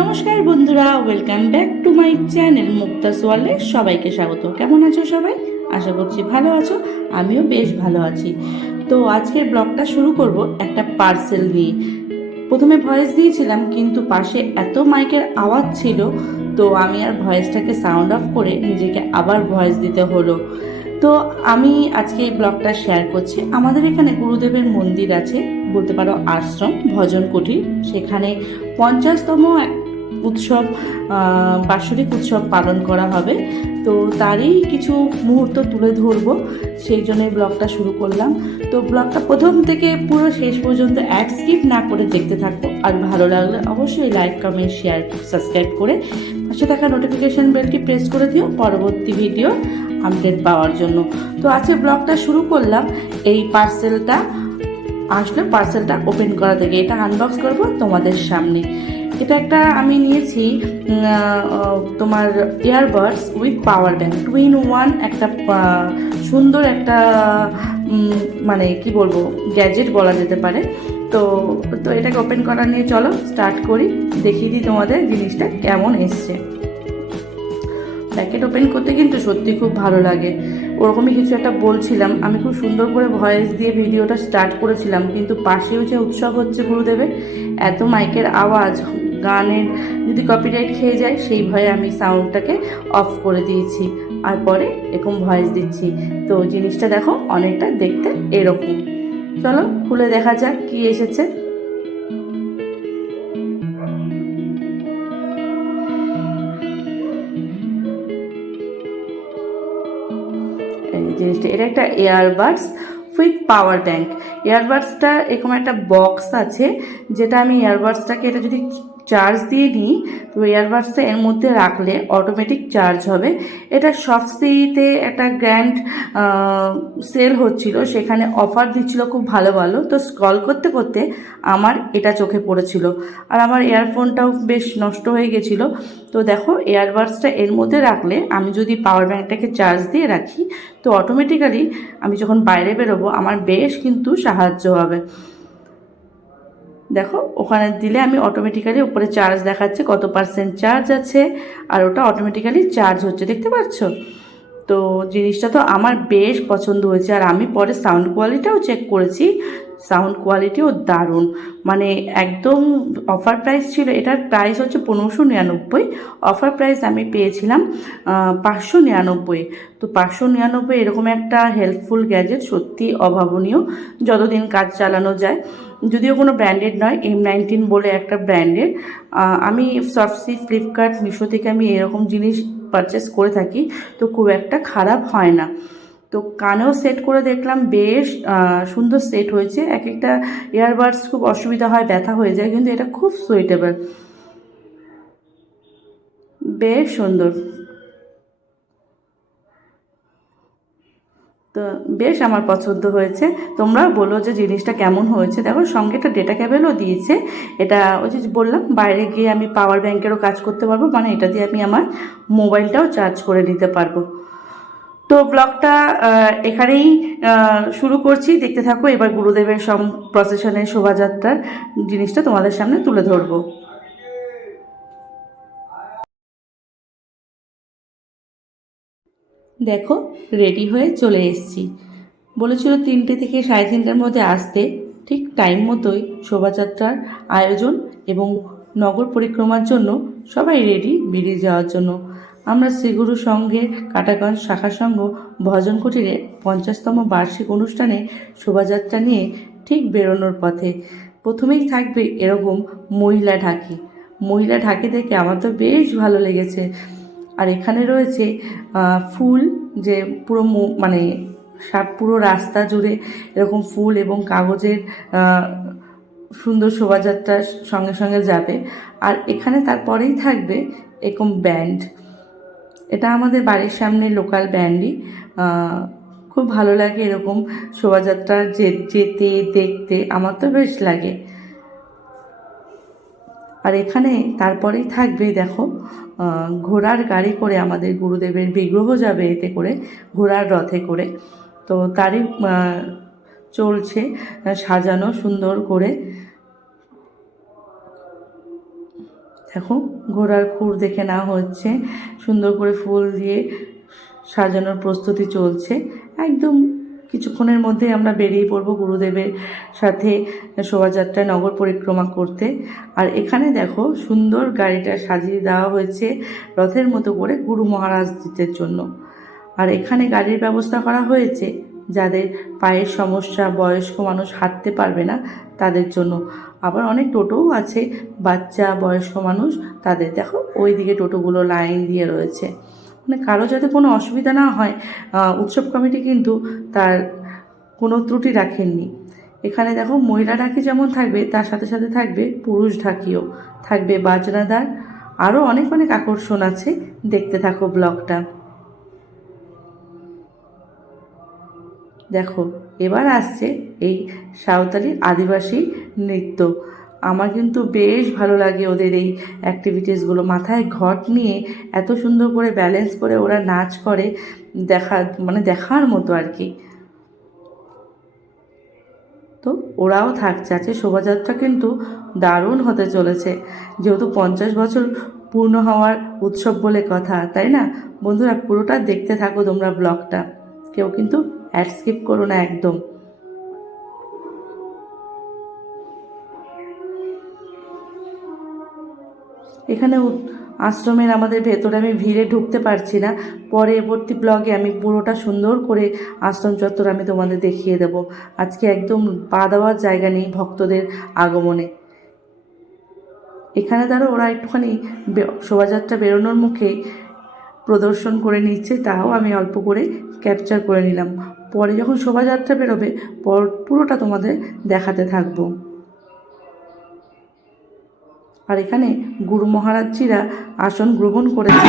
নমস্কার বন্ধুরা welcome back to my channel Muktas ওয়ার্ল্ডে সবাইকে স্বাগত। কেমন আছো সবাই? আশা করছি ভালো আছো, আমিও বেশ ভালো আছি। তো আজকের ব্লগটা শুরু করব একটা পার্সেল দিয়ে প্রথমে ভয়েস দিয়েছিলাম, কিন্তু পাশে এত মাইকের আওয়াজ ছিল, তো আমি আর ভয়েসটাকে সাউন্ড অফ করে নিজেকে আবার ভয়েস দিতে হলো। তো আমি আজকে এই ব্লগটা শেয়ার করছি। আমাদের এখানে গুরুদেবের মন্দির আছে, বলতে পারো আশ্রম, ভজন কুটির। সেখানে পঞ্চাশতম উৎসব বাৎসরিক উৎসব পালন করা হবে। তো তারই কিছু মুহূর্ত তুলে ধরবো, সেই জন্য ব্লগটা শুরু করলাম। তো ব্লগটা প্রথম থেকে পুরো শেষ পর্যন্ত এক স্কিপ না করে দেখতে থাকব আর ভালো লাগলে অবশ্যই লাইক কমেন্ট শেয়ার সাবস্ক্রাইব করে পাশে থাকা নোটিফিকেশন বেলটি প্রেস করে দিও। পরবর্তী ভিডিও আপডেট পাওয়ার জন্য। তো আজকে ব্লগটা শুরু করলাম। এই পার্সেলটা আসলে পার্সেলটা ওপেন করা থেকে। এটা আনবক্স করব তোমাদের সামনে। এটা একটা আমি নিয়েছি তোমার earbuds with power bank two in one একটা সুন্দর একটা মানে কি বলব গ্যাজেট বলা যেতে পারে। তো তো এটাকে ওপেন করা নিয়ে চলো স্টার্ট করি, দেখিয়ে দিই তোমাদের জিনিসটা কেমন এসছে। প্যাকেট ওপেন করতে কিন্তু সত্যি খুব ভালো লাগে। ওরকমই কিছু একটা বলছিলাম। আমি খুব সুন্দর করে ভয়েস দিয়ে ভিডিওটা স্টার্ট করেছিলাম, কিন্তু পাশেও যে উৎসব হচ্ছে গুরুদেবের, এত মাইকের আওয়াজ গানের যদি কপিরাইট খেয়ে যায়, সেই ভয়ে আমি সাউন্ডটাকে অফ করে দিয়েছি। আর পরে এরকম ভয়েস দিচ্ছি। তো জিনিসটা দেখো, অনেকটা দেখতে এরকম। চলো, খুলে দেখা যাক কি এসেছে। এটা একটা এয়ারবাডস উইথ পাওয়ার ব্যাঙ্ক এয়ারবাডসটা এরকম একটা বক্স আছে, যেটা আমি এয়ারবাডসটাকে এটা যদি চার্জ দিয়ে নিই তো ইয়ারবাডসটা এর মধ্যে রাখলে অটোমেটিক চার্জ হবে। এটা সবসিতে একটা গ্র্যান্ড সেল হচ্ছিল, সেখানে অফার দিচ্ছিল খুব ভালো ভালো। তো স্ক্রল করতে করতে আমার এটা চোখে পড়েছিল। আর আমার এয়ারফোনটাও বেশ নষ্ট হয়ে গেছিল। তো দেখো এয়ারবাডসটা এর মধ্যে রাখলে আমি যদি পাওয়ার ব্যাঙ্কটাকে চার্জ দিয়ে রাখি, তো অটোমেটিক্যালি আমি যখন বাইরে বেরোবো, আমার বেশ কিন্তু সাহায্য হবে। দেখো, ওখানে দিলে আমি অটোমেটিক্যালি উপরে চার্জ দেখাচ্ছে কত পার্সেন্ট চার্জ আছে, আর ওটা অটোমেটিক্যালি চার্জ হচ্ছে, দেখতে পাচ্ছ তো জিনিসটা তো আমার বেশ পছন্দ হয়েছে, আর আমি পরে সাউন্ড কোয়ালিটিটাও চেক করেছি। সাউন্ড কোয়ালিটিও দারুণ। মানে একদম অফার প্রাইস ছিল, এটার প্রাইস হচ্ছে পনেরোশো নিরানব্বই। অফার প্রাইস আমি পেয়েছিলাম পাঁচশো নিরানব্বই। তো পাঁচশো নিরানব্বই এরকম একটা হেল্পফুল গ্যাজেট সত্যি অভাবনীয়, যতদিন কাজ চালানো যায়। যদিও কোনো ব্র্যান্ডেড নয় এম নাইনটিন বলে একটা ব্র্যান্ডের আমি সফসি ফ্লিপকার্ট মিশো থেকে আমি এরকম জিনিস পারচেস করে থাকি, তো খুব একটা খারাপ হয় না। তো কানেও সেট করে দেখলাম, বেশ সুন্দর সেট হয়েছে। এক একটা ইয়ারবাডস খুব অসুবিধা হয়, ব্যথা হয়ে যায়, কিন্তু এটা খুব সুইটেবল বেশ সুন্দর। তো বেশ আমার পছন্দ হয়েছে। তোমরা বলো যে জিনিসটা কেমন হয়েছে। দেখো সঙ্গে একটা ডেটা ক্যাবেলও দিয়েছে। এটা ওই যে বললাম, বাইরে গিয়ে আমি পাওয়ার ব্যাংকেরও কাজ করতে পারব মানে এটা দিয়ে আমি আমার মোবাইলটাও চার্জ করে নিতে পারব। তো ব্লগটা এখানেই শুরু করছি। দেখতে থাকো, এবার গুরুদেবের সব প্রসেশনের শোভাযাত্রার জিনিসটা তোমাদের সামনে তুলে ধরবো। দেখো রেডি হয়ে চলে এসেছি। বলেছিল তিনটে থেকে সাড়ে তিনটার মধ্যে আসতে। ঠিক টাইম মতোই শোভাযাত্রার আয়োজন এবং নগর পরিক্রমার জন্য সবাই রেডি বেরিয়ে যাওয়ার জন্য। আমরা শ্রীগুরু সংঘের কাটাগঞ্জ শাখা সংঘ, ভজন কুটিরে পঞ্চাশতম বার্ষিক অনুষ্ঠানে শোভাযাত্রা নিয়ে ঠিক বেরোনোর পথে। প্রথমেই থাকবে এরকম মহিলা ঢাকি। মহিলা ঢাকি দেখে আমার তো বেশ ভালো লেগেছে। আর এখানে রয়েছে ফুল যে পুরো মানে সব পুরো রাস্তা জুড়ে এরকম ফুল এবং কাগজের সুন্দর শোভাযাত্রার সঙ্গে সঙ্গে যাবে। আর এখানে তারপরেই থাকবে এরকম ব্যান্ড। এটা আমাদের বাড়ির সামনে লোকাল ব্যান্ডই খুব ভালো লাগে এরকম শোভাযাত্রা যে- যেতে, দেখতে, আমার তো বেশ লাগে। আর এখানে তারপরেই থাকবে, দেখো ঘোড়ার গাড়ি করে আমাদের গুরুদেবের বিগ্রহ যাবে এতে করে, ঘোড়ার রথে করে। তো তারই চলছে, সাজানো, সুন্দর করে। দেখো ঘোড়ার খুর দেখে নেওয়া হচ্ছে। সুন্দর করে ফুল দিয়ে সাজানোর প্রস্তুতি চলছে। একদম কিছুক্ষণের মধ্যে আমরা বেরিয়ে পড়ব গুরুদেবের সাথে শোভাযাত্রায় নগর পরিক্রমা করতে। আর এখানে দেখো, সুন্দর গাড়িটা সাজিয়ে দেওয়া হয়েছে রথের মতো করে গুরু মহারাজ মহারাজদের জন্য। আর এখানে গাড়ির ব্যবস্থা করা হয়েছে। যাদের পায়ের সমস্যা, বয়স্ক মানুষ হাঁটতে পারবে না তাদের জন্য। আবার অনেক টোটোও আছে, বাচ্চা, বয়স্ক মানুষ তাদের। দেখো ওই দিকে টোটোগুলো লাইন দিয়ে রয়েছে। মানে কারও যাতে কোনো অসুবিধা না হয় উৎসব কমিটি কিন্তু তার কোনো ত্রুটি রাখেননি। এখানে দেখো, মহিলা ঢাকি যেমন থাকবে, তার সাথে সাথে থাকবে পুরুষ ঢাকিও। থাকবে বাজনাদার। আরও অনেক অনেক আকর্ষণ আছে। দেখতে থাকো ব্লগটা। দেখো, এবার আসছে এই সাঁওতালি আদিবাসী নৃত্য। আমার কিন্তু বেশ ভালো লাগে ওদের এই অ্যাক্টিভিটিসগুলো মাথায় ঘট নিয়ে এত সুন্দর করে ব্যালেন্স করে ওরা নাচ করে, দেখা মানে দেখার মতো আর কি। তো ওরাও থাকছে। আছে শোভাযাত্রা কিন্তু দারুণ হতে চলেছে। যেহেতু পঞ্চাশ বছর পূর্ণ হওয়ার উৎসব বলে কথা, তাই না? বন্ধুরা, পুরোটা দেখতে থাকো তোমরা ব্লগটা কেউ কিন্তু অ্যাড স্কিপ করো না একদম। এখানে আশ্রমের আমাদের ভেতরে আমি ভিড়ে ঢুকতে পারছি না। পরবর্তী ব্লগে আমি পুরোটা সুন্দর করে আশ্রম চত্বর আমি তোমাদের দেখিয়ে দেব। আজকে একদম পা দেওয়ার জায়গা নেই ভক্তদের আগমনে। এখানে ধরো ওরা একটুখানি শোভাযাত্রা বেরোনোর মুখে প্রদর্শন করে নিচ্ছে, তাও আমি অল্প করে ক্যাপচার করে নিলাম। পরে যখন শোভাযাত্রা বেরোবে, পর পুরোটা তোমাদের দেখাতে থাকব। আর এখানে গুরু মহারাজজিরা আসন গ্রহণ করেছে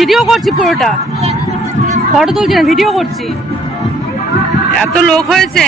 ভিডিও করছি পুরোটা। ফটো তুলছি না ভিডিও করছি। এত লোক হয়েছে।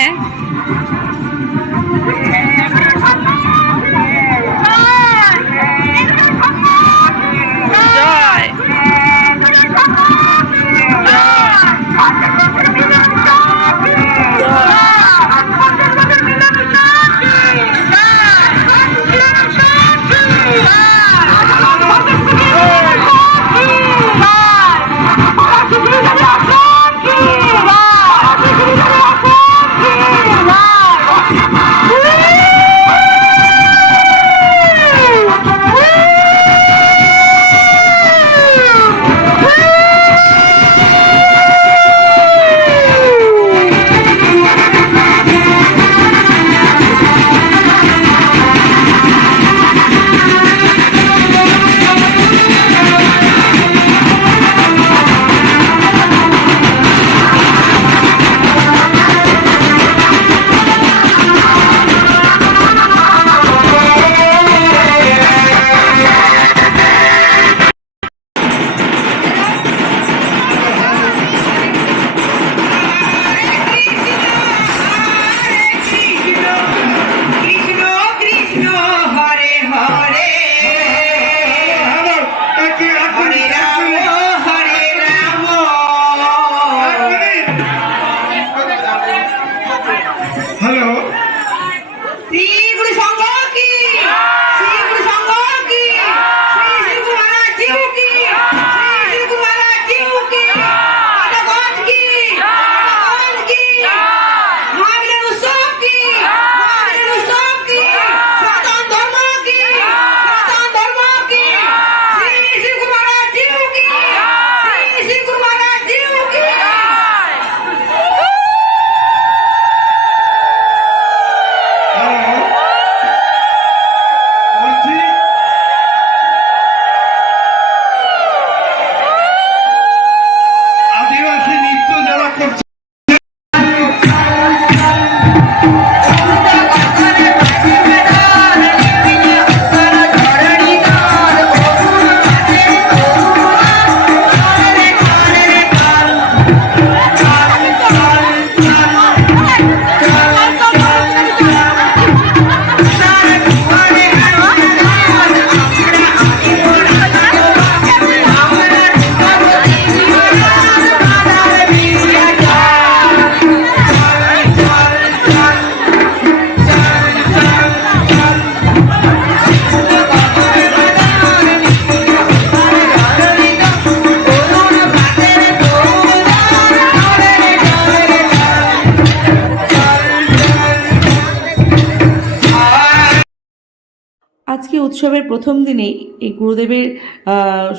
উৎসবের প্রথম দিনে এই গুরুদেবের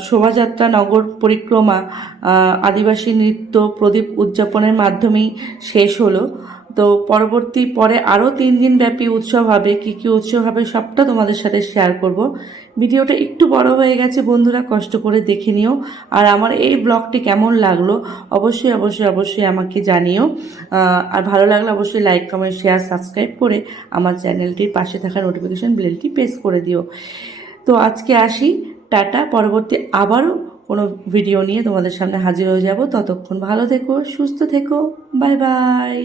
শোভাযাত্রা, নগর পরিক্রমা আদিবাসী নৃত্য, প্রদীপ উদযাপনের মাধ্যমেই শেষ হলো। তো পরবর্তী পরে আরও তিন দিন ব্যাপী উৎসব হবে, কী কী উৎসব হবে সবটা তোমাদের সাথে শেয়ার করব। ভিডিওটা একটু বড় হয়ে গেছে, বন্ধুরা কষ্ট করে দেখে নিও। আর আমার এই ব্লগটি কেমন লাগল অবশ্যই অবশ্যই অবশ্যই আমাকে জানিও। আর ভালো লাগলে অবশ্যই লাইক কমেন্ট শেয়ার সাবস্ক্রাইব করে আমার চ্যানেলটির পাশে থাকা নোটিফিকেশন বেলটি প্রেস করে দিও। তো আজকে আসি, টাটা, পরবর্তী আবারও কোনো ভিডিও নিয়ে তোমাদের সামনে হাজির হয়ে যাব। ততক্ষণ ভালো থেকো, সুস্থ থেকো বাই বাই